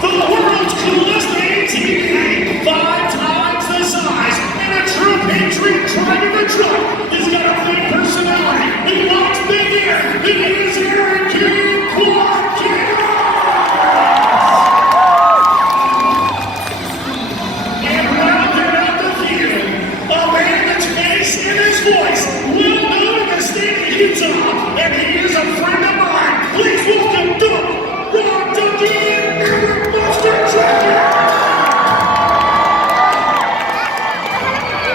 The world's coolest ATV, 5 times the size, and a true patriot driving the truck. He's got a big personality. He likes big air. He is Aaron King Quad. And rounding out the field, a man that's bass in his voice, well known in the state of Utah, and he is a friend of mine. Please welcome Ron Duncan and Eric Monster Jr.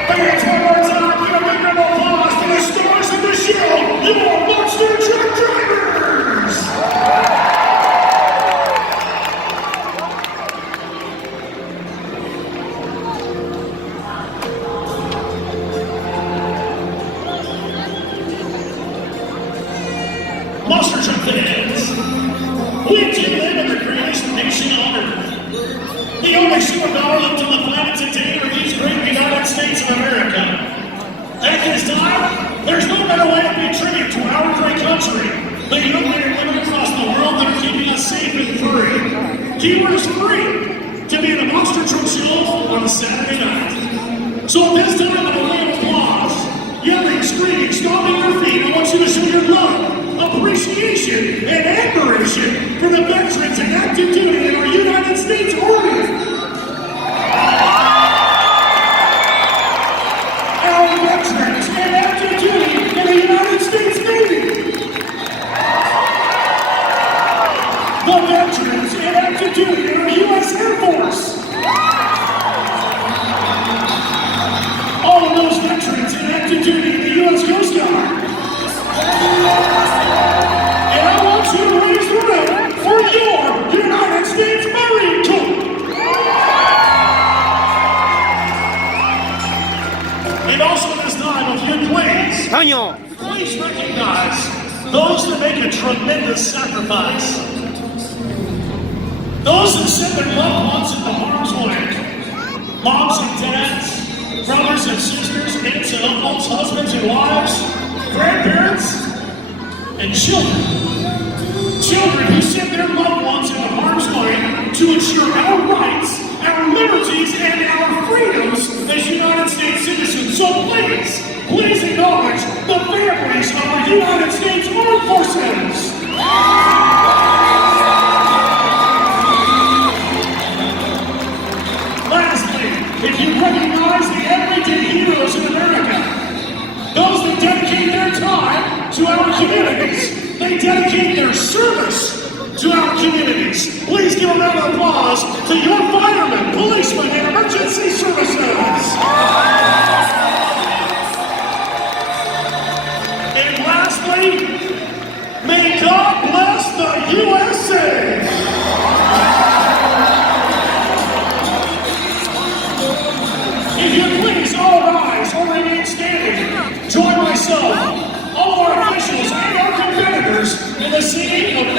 Fans, one more time, give a big round of applause to the stars of the show, your Monster Truck Drivers! Monster Truck fans, we do live in the greatest nation on earth. The only superpower left on the planet today are these great United States of America. At this time, there's no better way to pay tribute to our great country. The young men and women across the world that are keeping us safe and free. Keyword is free to be in a Monster Truck show on a Saturday night. So at this time, in a way of applause, yelling, screaming, stomping your feet, I want you to show your love, appreciation, and admiration for the veterans and active duty in our United States Army. Our veterans and active duty in the United States Navy. The veterans and active duty in our U.S. Air Force. All of those veterans and active duty in the U.S. Coast Guard. And I want you to raise the roof for your United States Marine Corps. And also at this time, if you please recognize those that make a tremendous sacrifice. Those that send their loved ones into harm's way. Moms and dads, brothers and sisters, aunts and uncles, husbands and wives, grandparents, and children. Children who send their loved ones into harm's way to ensure our rights, our liberties, and our freedoms as United States citizens. So please acknowledge the families of our United States Armed Forces. Lastly, if you recognize the everyday heroes in America, those that dedicate their time to our communities, they dedicate their service to our communities. Please give a round of applause to your firemen, policemen, and emergency services. And lastly, may God bless the USA. If you please all rise or remain standing, join myself, all our officials, and our competitors in the singing of